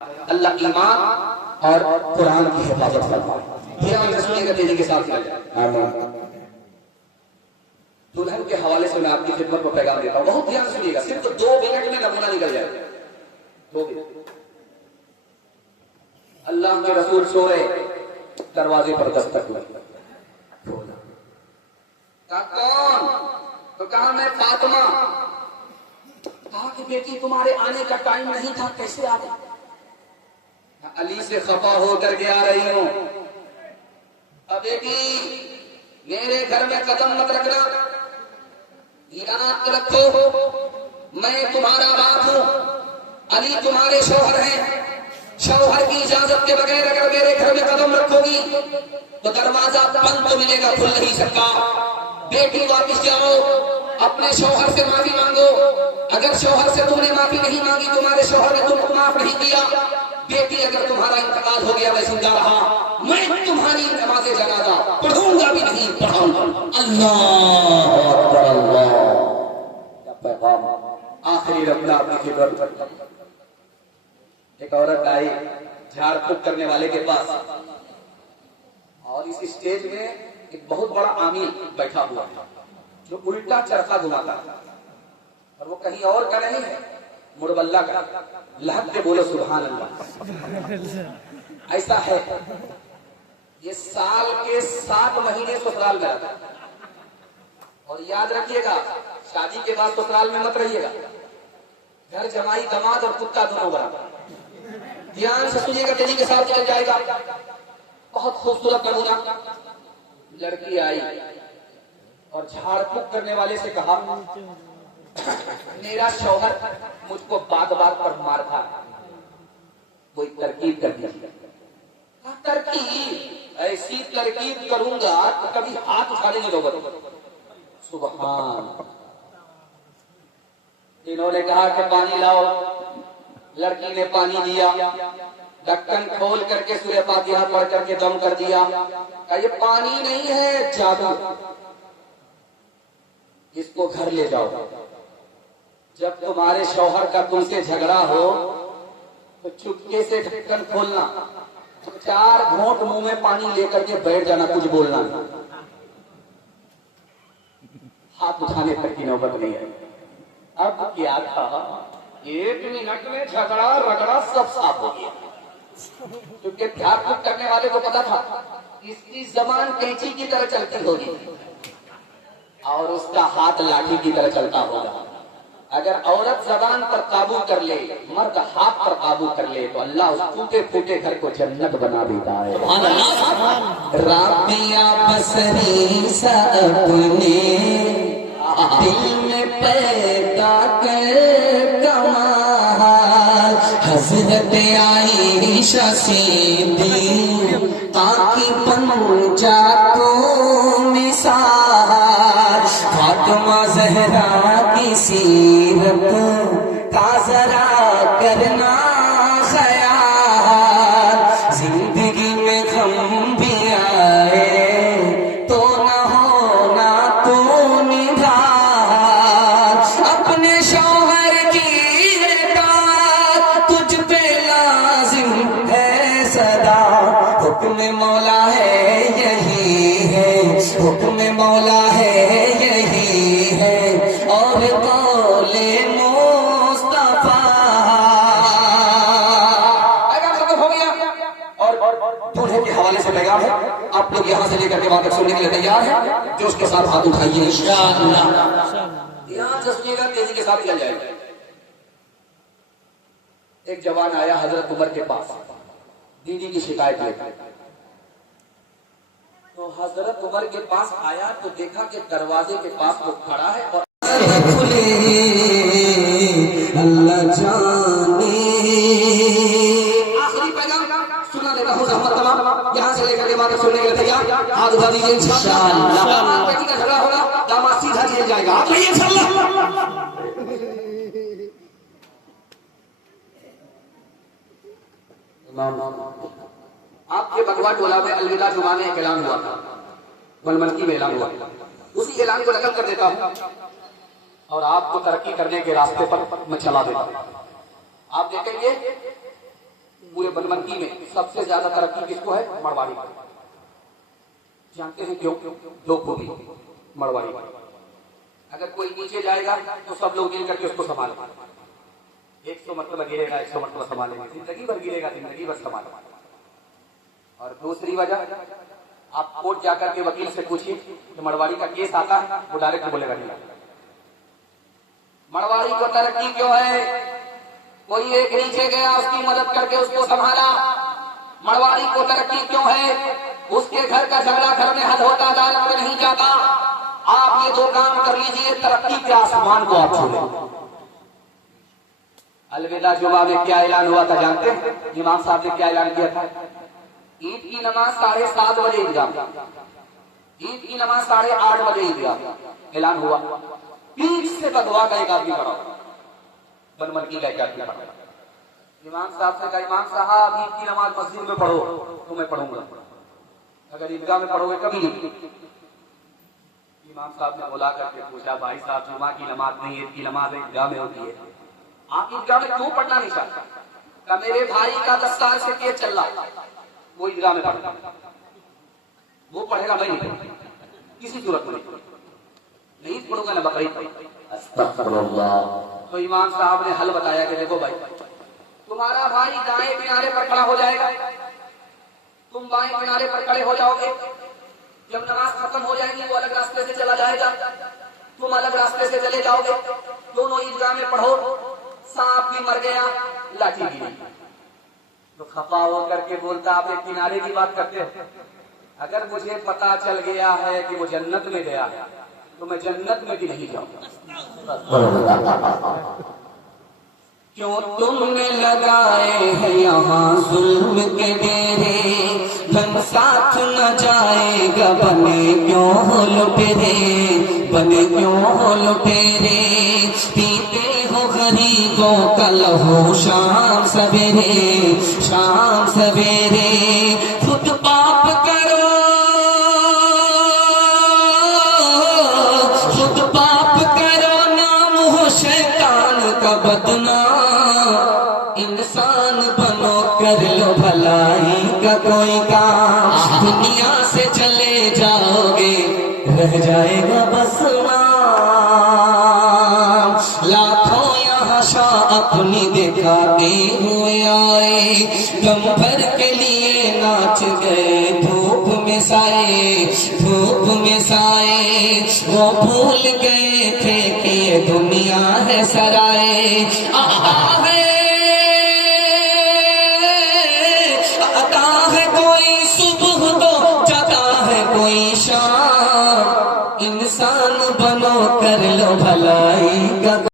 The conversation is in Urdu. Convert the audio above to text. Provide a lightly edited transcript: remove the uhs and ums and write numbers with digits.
اللہ ایمان اور قرآن کی حفاظت فرمائے. دھیان رکھیے گا تیزی کے ساتھ. دلہن کے حوالے سے میں آپ کی خدمت کو پیغام دیتا ہوں, بہت دھیان سنیے گا, صرف 2 منٹ میں نمونہ نکل جائے. 2 منٹ. اللہ کے رسول سو رہے, دروازے پر دستک ہوئی. کہا کون؟ تو کہا میں فاطمہ. کہا کہ بیٹی تمہارے آنے کا ٹائم نہیں تھا, کیسے آ گئی؟ علی سے خفا ہو کر کے آ رہی ہوں. اب بیٹی میرے گھر میں قدم مت رکھنا, یاد رکھو میں تمہارا باپ ہوں, علی تمہارے شوہر ہیں. شوہر کی اجازت کے بغیر اگر میرے گھر میں قدم رکھو گی تو دروازہ بند تو ملے گا, کھل نہیں سکتا. بیٹی واپس جاؤ, اپنے شوہر سے معافی مانگو. اگر شوہر سے تم نے معافی نہیں مانگی, تمہارے شوہر نے تم کو معاف نہیں کیا. بیٹی اگر تمہارا انتقال ہو گیا, میں زندہ رہا, میں تمہاری نماز جنازہ پڑھوں گا بھی نہیں پڑھاؤں گا. اللہ اکبر اللہ. پیغام آخری رکھنا آپ کی خدمت. ایک عورت آئی جھاڑ پھونک کرنے والے کے پاس, اور اس اسٹیج میں ایک بہت بڑا عامل بیٹھا ہوا ہے جو الٹا چرخا گھماتا ہے, اور وہ کہیں اور کا نہیں ہے, مڑبلہ کا. لہب کے بولو سبحان اللہ. ایسا ہے یہ سال کے 7 مہینے سسرال میں رہتا ہے. اور یاد رکھیے گا, شادی کے بعد سسرال میں مت رہیے گا. گھر جمائی دماد اور کتا دونوں برابر. دھیان سے سنیے گا, تیزی کے ساتھ چل جائے گا. بہت خوبصورت نمونہ. لڑکی آئی اور جھاڑ پھونک کرنے والے سے کہا, میرا شوہر مجھ کو بات بات پر مارتا ہے, کوئی ترکیب کر دیجیے. ترکیب ایسی ترکیب کروں گا تو کبھی ہاتھ اٹھانے کی نوبت. سبحان. انہوں نے کہا کہ پانی لاؤ. لڑکی نے پانی دیا, ڈھکن کھول کر کے سورہ فاتحہ پڑھ کر کے دم کر دیا. کہا یہ پانی نہیں ہے, جادو. اس کو گھر لے جاؤ. جب تمہارے شوہر کا تم سے جھگڑا ہو تو چپکے سے ڈھکن کھولنا, 4 گھونٹ منہ میں پانی لے کر کے بیٹھ جانا, کچھ بولنا نہیں. ہاتھ اٹھانے تک کی نوبت نہیں ہے. اب کیا تھا, 1 منٹ میں جھگڑا رگڑا سب صاف ہو گیا. کیونکہ جھاڑ پھونک کرنے والے کو پتا تھا اس کی زبان کینچی کی طرح چلتی ہوگی اور اس کا ہاتھ لاٹھی کی طرح چلتا ہوگا. اگر عورت زبان پر قابو کر لے, مرد ہاتھ پر قابو کر لے, تو اللہ اس ٹوٹے پھوٹے گھر کو جنت بنا دیتا ہے. رابعہ بصری سا اپنے دل میں پیدا کر کمال, حضرت عائشہ صدیقہ کی پنجا کو مثال, فاطمہ زہرا کی سیرت کا ذرا کرنا خیال. زندگی میں غم بھی آئے تو نہ ہونا تو نبھال, اپنے شوہر کی اطاعت تجھ پہ لازم ہے سدا. حکم مولا ہے یہی ہے, حکم مولا ہے یہی ہے, اور قول مصطفیٰ. اگر ختم ہو گیا. اور دولہے کے حوالے سے پیغام ہے, آپ لوگ یہاں سے لے کر کے وہاں تک سننے کے لیے تیار ہیں؟ جو اس کے ساتھ ہاتھ اٹھائیے انشاءاللہ. یہاں سے سنیے گا, تیزی کے ساتھ چل جائے گا. ایک جوان آیا حضرت عمر کے پاس, بیوی کی شکایت لے کر. تو حضرت عمر کے پاس آیا تو دیکھا کہ دروازے کے پاس وہ کھڑا ہے اور اللہ جانے. آخری پیغام سنا دیتا ہوں, زحمت تمام یہاں سے لے کر کے وہاں تک سننے کے لیے تیار. ہاتھ اٹھا دیجیے انشاءاللہ. بیٹی کا جھگڑا ہوگا, داماد سیدھا جیل جائے گا. آپ کہیے انشاءاللہ. آپ کے بگوا ٹولہ میں الوداع جمانے ایک اعلان ہوا تھا, ململکی میں اعلان ہوا. اسی اعلان کو نقل کر دیتا ہوں اور آپ کو ترقی کرنے کے راستے پر میں چلا دیتا ہوں. آپ دیکھیں گے دیکھیے بنمنکی میں سب سے زیادہ ترقی کس کو ہے؟ مڑواڑی کو. جانتے ہیں کیوں؟ دو خوبی مڑواڑی کو. اگر کوئی نیچے جائے گا تو سب لوگ مل کر کے اس کو سنبھالیں گے. 100 مرتبہ گرے گا 100 مرتبہ سنبھالیں گے. زندگی بھر گرے گا زندگی بھر سنبھالیں گے. اور دوسری وجہ آپ کورٹ جا کر کے وکیل سے پوچھیے کہ مڑواڑی کا کیس آتا ہے وہ ڈائریکٹ بولے گا نہیں. مڑواڑی کو ترقی کیوں ہے؟ کوئی ایک نیچے گیا اس کی مدد کر کے اس کو سنبھالا. مڑواڑی کو ترقی کیوں ہے؟ اس کے گھر کا جھگڑا گھر میں حل ہوتا عدالت میں نہیں جاتا. آپ یہ دو کام کر لیجئے ترقی کے آسمان کو آپ چھوڑیں. الوداع جمعہ میں کیا اعلان ہوا تھا جانتے ہیں؟ امام صاحب نے کیا اعلان کیا تھا؟ عید کی نماز 7:30 بجے عیدگاہ. عید کی نماز 8:30 بجے عیدگاہ اعلان ہوا. پیٹ سے بدوا کا ایک آدمی پڑا, بنمنکی کا ایک آدمی پڑا. امام صاحب سے کہا امام صاحب عید کی نماز مسجد میں پڑھو تو میں پڑھوں گا, اگر عیدگاہ میں پڑھو گے کبھی نہیں. امام صاحب نے بلا کر کے پوچھا بھائی صاحب جمعہ کی نماز نہیں عید کی نماز عیدگاہ میں ہوتی ہے, آپ عیدگاہ میں کیوں پڑھنا نہیں چاہتے؟ کہ میرے بھائی کا 10 سال سے کیس چل رہا, وہ عیدگاہ میں پڑھتا, وہ پڑھے گا میں نہیں پڑھوں کسی صورت میں نہیں پڑھوں گا نہ بقرعید پڑھوں. استغفر اللہ. تو امام صاحب نے حل بتایا کہ دیکھو بھائی تمہارا بھائی دائیں کنارے پر کھڑا ہو جائے گا, تم بائیں کنارے پر کھڑے ہو جاؤ گے. جب نماز ختم ہو جائے گی وہ الگ راستے سے چلا جائے گا, تم الگ راستے سے چلے جاؤ گے. دونوں عیدگاہ میں پڑھو. سانپ بھی مر گیا لاٹھی بھی نہیں. تو خفا ہو کر کے بولتا آپ ایک کنارے کی بات کرتے ہو, اگر مجھے پتا چل گیا ہے کہ وہ جنت میں گیا ہے تو میں جنت میں بھی نہیں جاؤں گا. کیوں تم نے لگائے ہیں یہاں ظلم کے ڈیرے, دھن ساتھ نہ جائے گا بنے کیوں لٹیرے, بنے کیوں لٹیرے. پیتے ہو غریبوں کا لہو شام سویرے, شام سویرے. خود پاپ کرو, خود پاپ کرو, نام ہو شیطان کا بدنام. انسان بنو کر لو بھلائی کا کوئی کام. دنیا سے چلے جاؤ گے رہ جائے گا بس نام. لاکھوں یہاں شاہ اپنی دکھاتے ہوئے آئے, دم بھر کے لیے ناچ گئے دھوپ میں سائے, دھوپ میں سائے. وہ بھول گئے تھے کہ یہ دنیا ہے سرائے. انسان بنو کر لو بھلائی کا